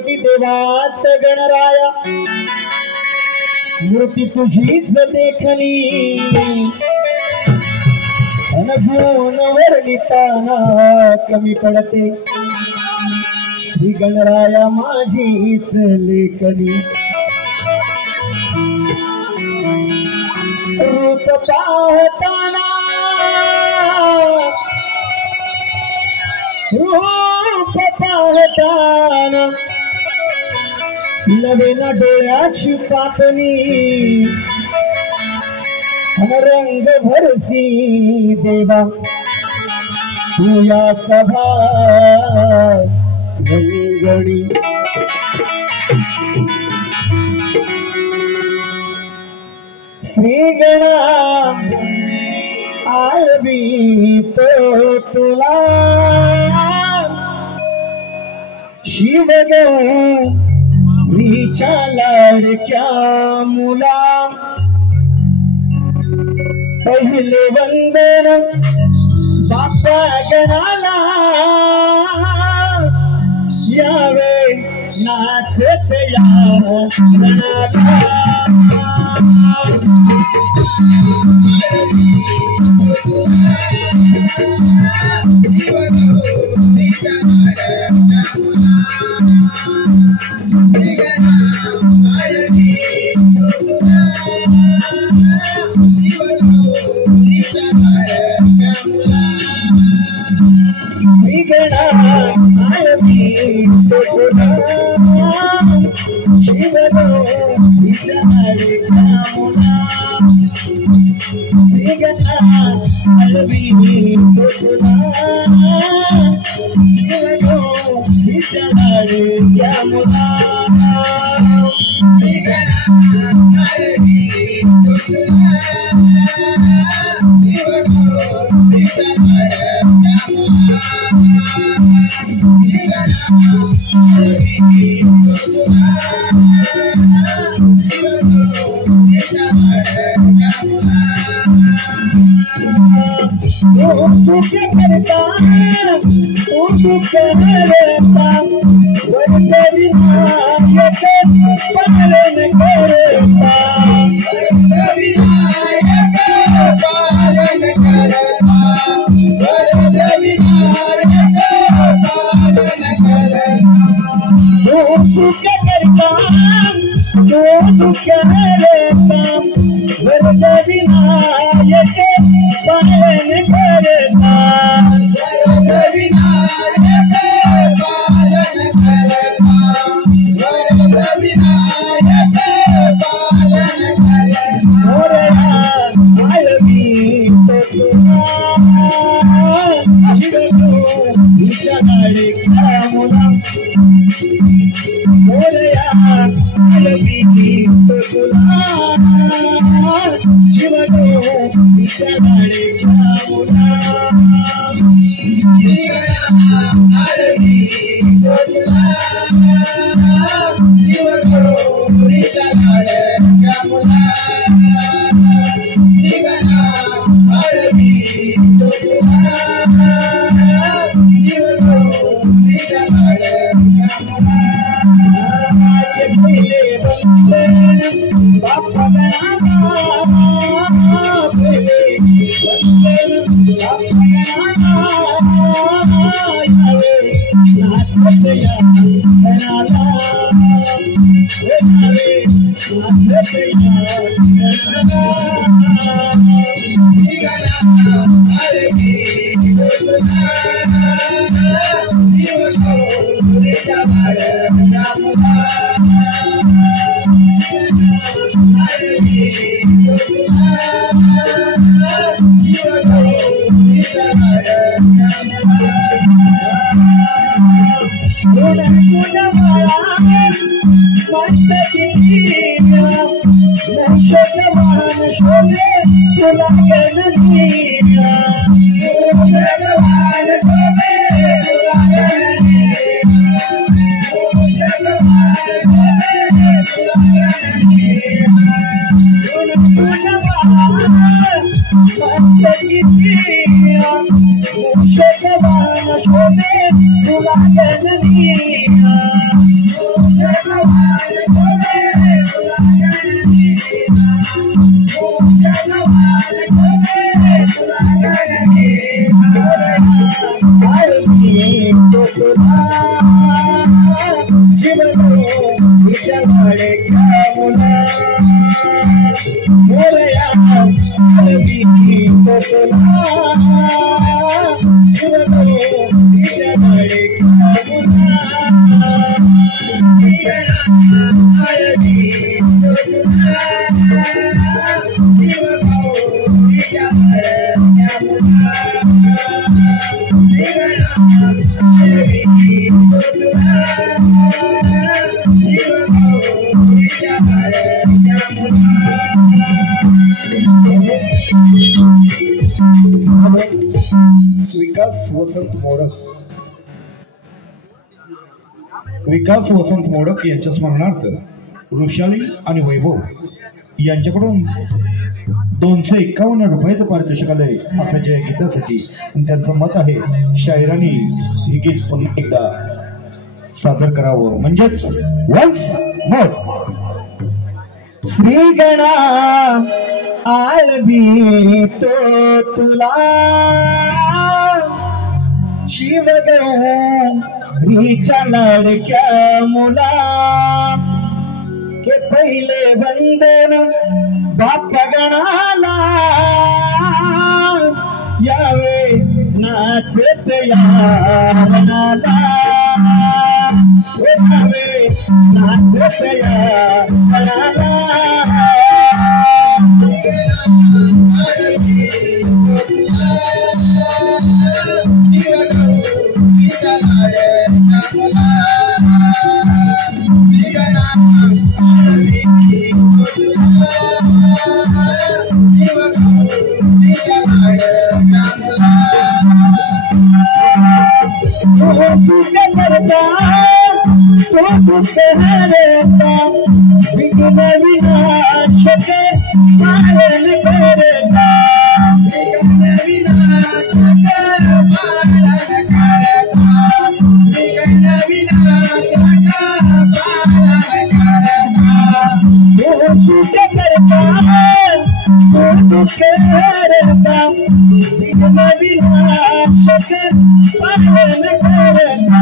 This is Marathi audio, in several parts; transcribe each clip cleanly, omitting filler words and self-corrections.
कोटी देवात गणराया मूर्ती तुझीच देखणी अनगुण वर्णिताना कमी पडते श्री गणराया माझीच लेखनी रूप पाहताना रूप पाहताना नवीन डोळ्याची पापणी रंग भरसी देवा तुया सभा रंगणी श्री गणा आळवी तो तुला शिवगौरीच्या लाडक्या मुला पहिले वंदन बाप्पा गणाला यावे नाचत या गणाला आळवी तो तुला तिच्या लाडक्या मुला आळवी तो तुला विकास वसंत मोडक यांच्या स्मरणार्थ वृषाली आणि वैभव यांच्याकडून 251 रुपयाचं पारितोषिक आलंय आताच्या या गीतासाठी. आणि त्यांचं मत आहे शायरांनी हे गीत पुन्हा एकदा सादर करावं म्हणजेच वन्स मोर. श्री गणा आळवी तो तुला शिव गौरीच्या लाडक्या मुला के पहिले वंदन बाप गणाला यावे नाचत या गणाला यावे नाचत या गणाला विनाशक पालन करता विनाशक पालन करता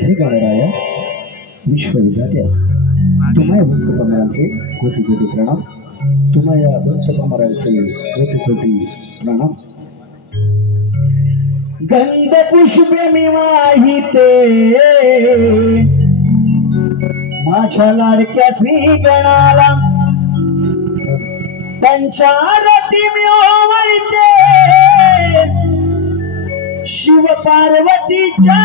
हे गाणराया विश्वविद्यालय तुम्हा भक्त पमरांचे कोटी कोटी प्रणाम. तुम्हा या भक्त पमरांचे कोटी कोटी प्रणाम. गंध पुष्पे मी वाहिते माझ्या लाडक्या श्री गणाला पंचारती मी ओवाळते शिव पार्वतीच्या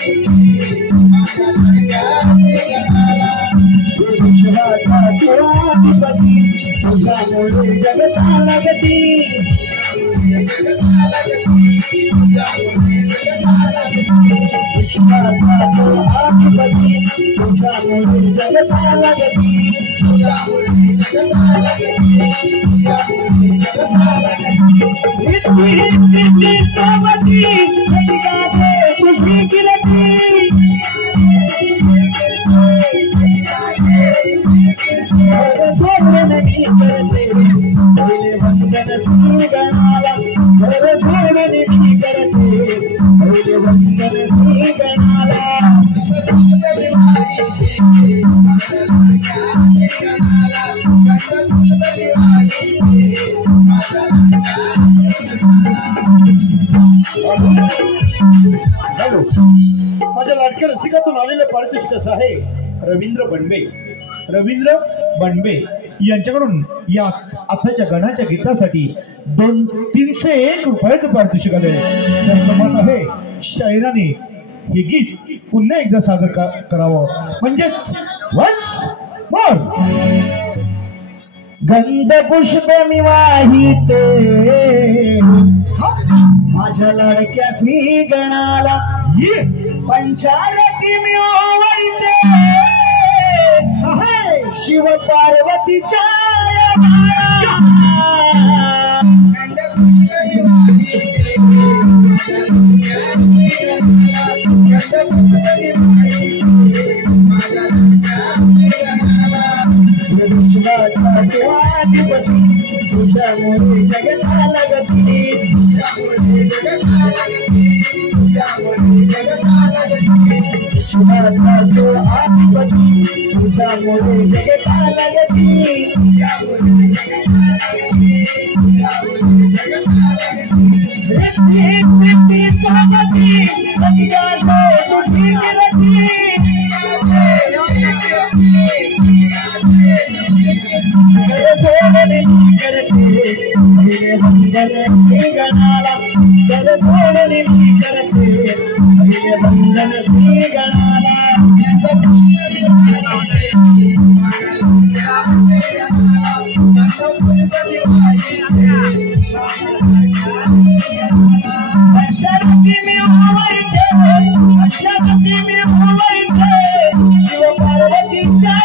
Thank you. तुझ्यामुळे जगताला गती विश्वाचा तो अधिपती तुझ्यामुळे जगताला गती सिद्धी सोबती जगाते तुझी गिरती सोडून मी करते पहिले वंदन श्री गणाला घर सोडून मी करते पहिले वंदन श्री गणाला माझ्या लाडक्या रसिकातून आलेलं पारितोषिक असं आहे रवींद्र बनबे यांच्याकडून या आताच्या गणाच्या गीतासाठी 301 रुपयाचं पारितोषिक आले. त्यांचं मत आहे शायराने हे गीत पुन्हा एकदा सादर करावं म्हणजेच वन्स मोर. गंध पुष्प मी वाहिते माझ्या लाडक्या श्री गणाला पंचारती मी ओवाळते शिव पार्वतीच्या तुझ्यामुळे जगताला गती शिवाचा तो अधिपती तुझ्यामुळे जगताला गती सिद्धी सोबती जगाते तुझी गिरती सोडून मी करते पहिले वंदन श्री गणाला घर सोडून मी करते पहिले वंदन श्री गणाला पंचारती मी ओवाळते पंचारती मी ओवाळते शिव पार्वतीच्या